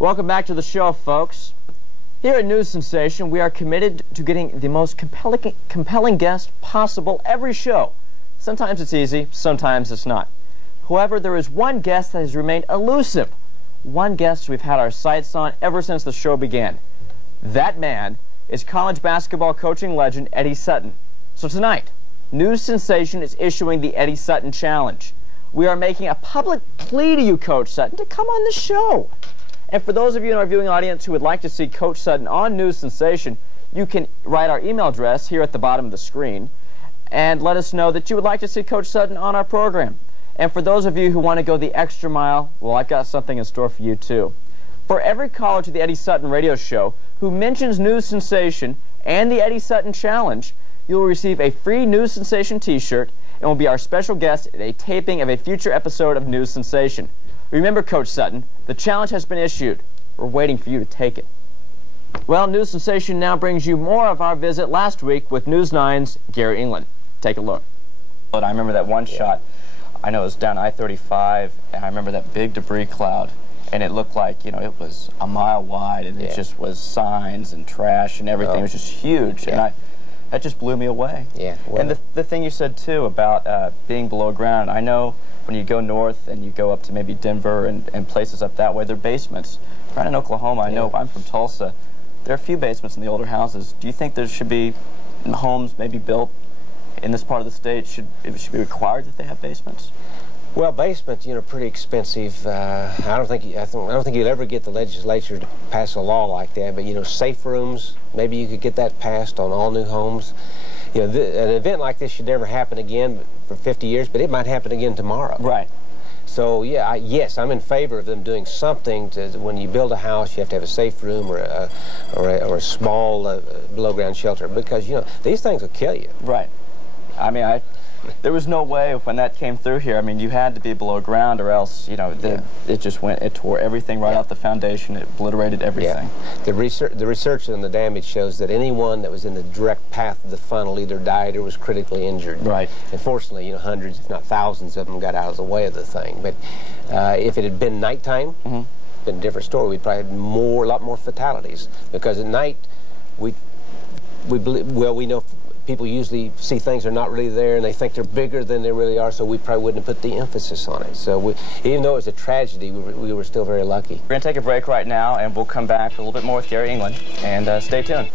Welcome back to the show, folks. Here at News Sensation, we are committed to getting the most compelling guest possible every show. Sometimes it's easy, sometimes it's not. However, there is one guest that has remained elusive. One guest we've had our sights on ever since the show began. That man is college basketball coaching legend Eddie Sutton. So tonight, News Sensation is issuing the Eddie Sutton Challenge. We are making a public plea to you, Coach Sutton, to come on the show. And for those of you in our viewing audience who would like to see Coach Sutton on News Sensation, you can write our email address here at the bottom of the screen and let us know that you would like to see Coach Sutton on our program. And for those of you who want to go the extra mile, well, I've got something in store for you too. For every caller to the Eddie Sutton radio show who mentions News Sensation and the Eddie Sutton Challenge, you will receive a free News Sensation t-shirt and will be our special guest at a taping of a future episode of News Sensation. Remember, Coach Sutton, the challenge has been issued. We're waiting for you to take it. Well, News Sensation now brings you more of our visit last week with News 9's Gary England. Take a look. I remember that one shot. I know it was down I-35, and I remember that big debris cloud, and it looked like, you know, it was a mile wide, and it just was signs and trash and everything. It was just huge, and that just blew me away. Well, and the thing you said, too, about being below ground, I know when you go north and you go up to maybe Denver and places up that way, they're basements. Right in Oklahoma, I know I'm from Tulsa, there are a few basements in the older houses. Do you think there should be homes maybe built in this part of the state, it should be required that they have basements? Well, basements, you know, pretty expensive. I don't think you'll ever get the legislature to pass a law like that. But you know, safe rooms, maybe you could get that passed on all new homes. You know, an event like this should never happen again for 50 years, but it might happen again tomorrow. Right. So yeah, yes, I'm in favor of them doing something to, when you build a house, you have to have a safe room or a small below ground shelter, because you know these things will kill you. Right. I mean, there was no way when that came through here. I mean, you had to be below ground, or else, you know, it tore everything right off the foundation. It obliterated everything. The research on the damage shows that anyone that was in the direct path of the funnel either died or was critically injured. Right. Unfortunately, you know, hundreds, if not thousands of them got out of the way of the thing. But if it had been nighttime, been a different story. We'd probably had a lot more fatalities, because at night we know people usually see things that are not really there, and they think they're bigger than they really are, so we probably wouldn't have put the emphasis on it. So even though it was a tragedy, we were still very lucky. We're going to take a break right now, and we'll come back a little bit more with Gary England, and stay tuned.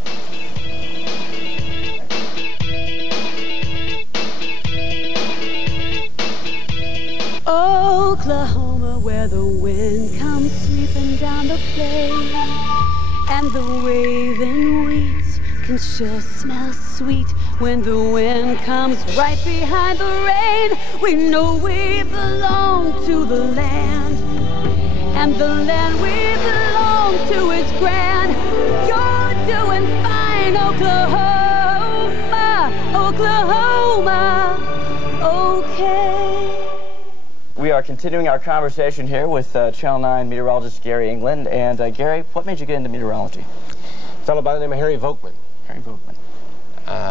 Oklahoma, where the wind comes sweeping down the plain, and the waving wheat can sure smell sweet when the wind comes right behind the rain. We know we belong to the land, and the land we belong to is grand. You're doing fine, Oklahoma, Oklahoma, okay. We are continuing our conversation here with Channel 9 meteorologist Gary England. And Gary, what made you get into meteorology? A fellow by the name of Harry Volkman. Harry Volkman.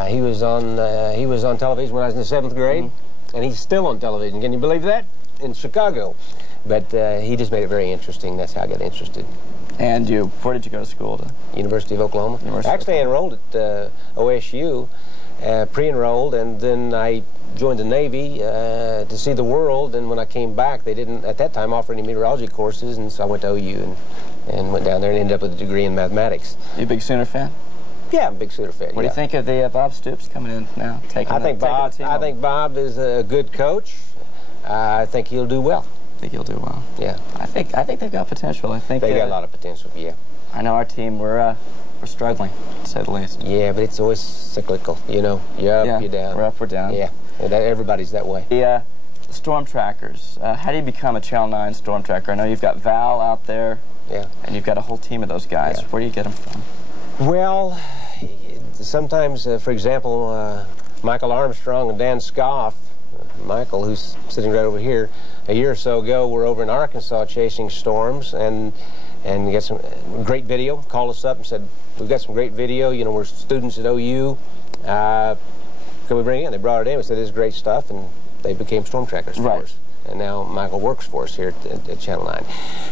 He was on television when I was in the 7th grade, and he's still on television. Can you believe that? In Chicago. But he just made it very interesting. That's how I got interested. And where did you go to school? University of Oklahoma. Actually, I enrolled at OSU, pre-enrolled, and then I joined the Navy to see the world. And when I came back, they didn't at that time offer any meteorology courses, and so I went to OU and went down there and ended up with a degree in mathematics. You a big Sooner fan? Yeah, I'm a big Sooner fan. What do you think of the Bob Stoops coming in now? I think Bob is a good coach. I think he'll do well. I think he'll do well. Yeah. I think they've got potential. I think they got a lot of potential. Yeah. I know our team. We're struggling, to say the least. Yeah, but it's always cyclical. You know, you're up, you're down. We're up, we're down. Yeah. Everybody's that way. The storm trackers. How do you become a Channel 9 storm tracker? I know you've got Val out there. Yeah. And you've got a whole team of those guys. Yeah. Where do you get them from? Well, sometimes, for example, Michael Armstrong and Dan Scoff, Michael, who's sitting right over here, a year or so ago, we're over in Arkansas chasing storms, and got some great video. Called us up and said, we've got some great video. You know, we're students at OU. Can we bring it in? They brought it in. We said, this is great stuff, and they became storm trackers for us. and now Michael works for us here at Channel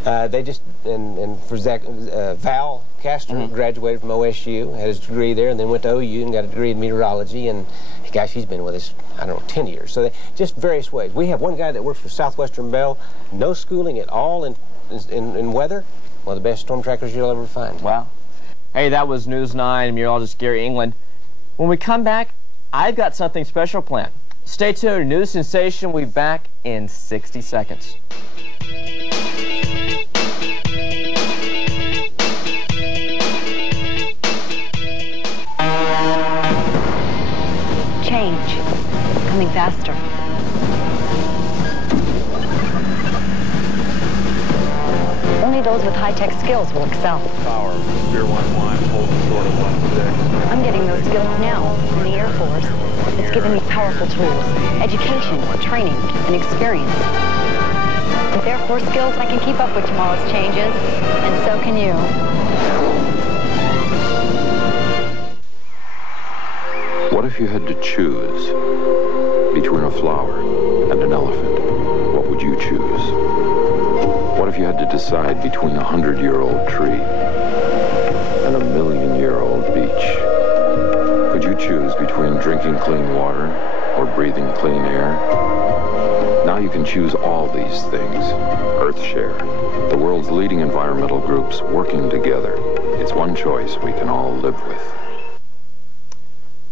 9. They just, and for Zach, Val Castor graduated from OSU, had his degree there, and then went to OU and got a degree in meteorology, and gosh, he's been with us, I don't know, 10 years. So just various ways. We have one guy that works for Southwestern Bell, no schooling at all in weather, one of the best storm trackers you'll ever find. Wow. Hey, that was News 9 meteorologist Gary England. When we come back, I've got something special planned. Stay tuned. News Sensation will be back in 60 seconds. Change. It's coming faster. Only those with high-tech skills will excel. Power, Spear 1-1, holding short of 1-6. I'm getting those skills now in the Air Force. It's given me powerful tools, education, training, and experience. With Air Force skills, I can keep up with tomorrow's changes, and so can you. What if you had to choose between a flower and an elephant? What would you choose? What if you had to decide between a 100-year-old tree and a 1,000,000-year-old beach? Could you choose between drinking clean water or breathing clean air? Now you can choose all these things. EarthShare, the world's leading environmental groups working together. It's one choice we can all live with.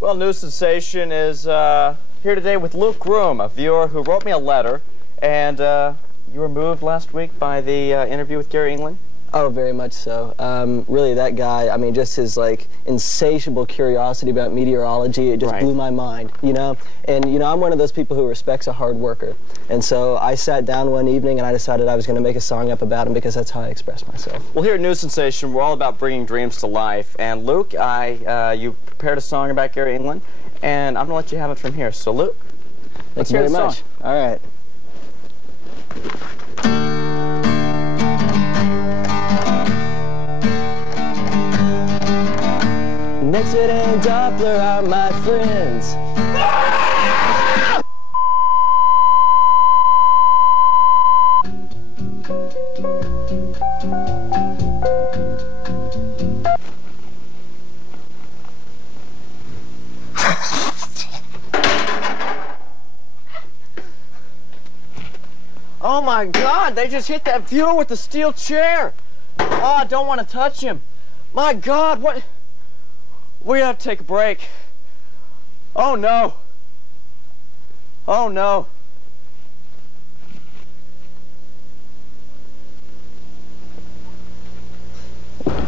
Well, News Sensation is here today with Luke Groom, a viewer who wrote me a letter, and you were moved last week by the interview with Gary England? Oh, very much so. Really, that guy, I mean, just his, like, insatiable curiosity about meteorology, it just blew my mind, you know? And, you know, I'm one of those people who respects a hard worker. And so I sat down one evening and I decided I was going to make a song up about him because that's how I express myself. Well, here at News Sensation, we're all about bringing dreams to life. And, Luke, you prepared a song about Gary England, and I'm going to let you have it from here. So, Luke, let's hear the song. All right. Nixon and Doppler are my friends. Oh my God, they just hit that viewer with the steel chair. Oh, I don't want to touch him. My God, what? We have to take a break. Oh no. Oh no.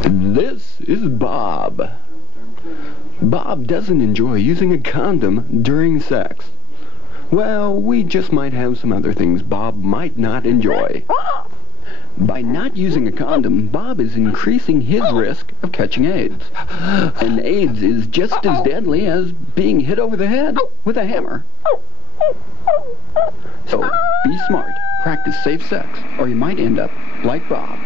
This is Bob. Bob doesn't enjoy using a condom during sex. Well, we just might have some other things Bob might not enjoy. By not using a condom, Bob is increasing his risk of catching AIDS. And AIDS is just as deadly as being hit over the head with a hammer. So, be smart, practice safe sex, or you might end up like Bob.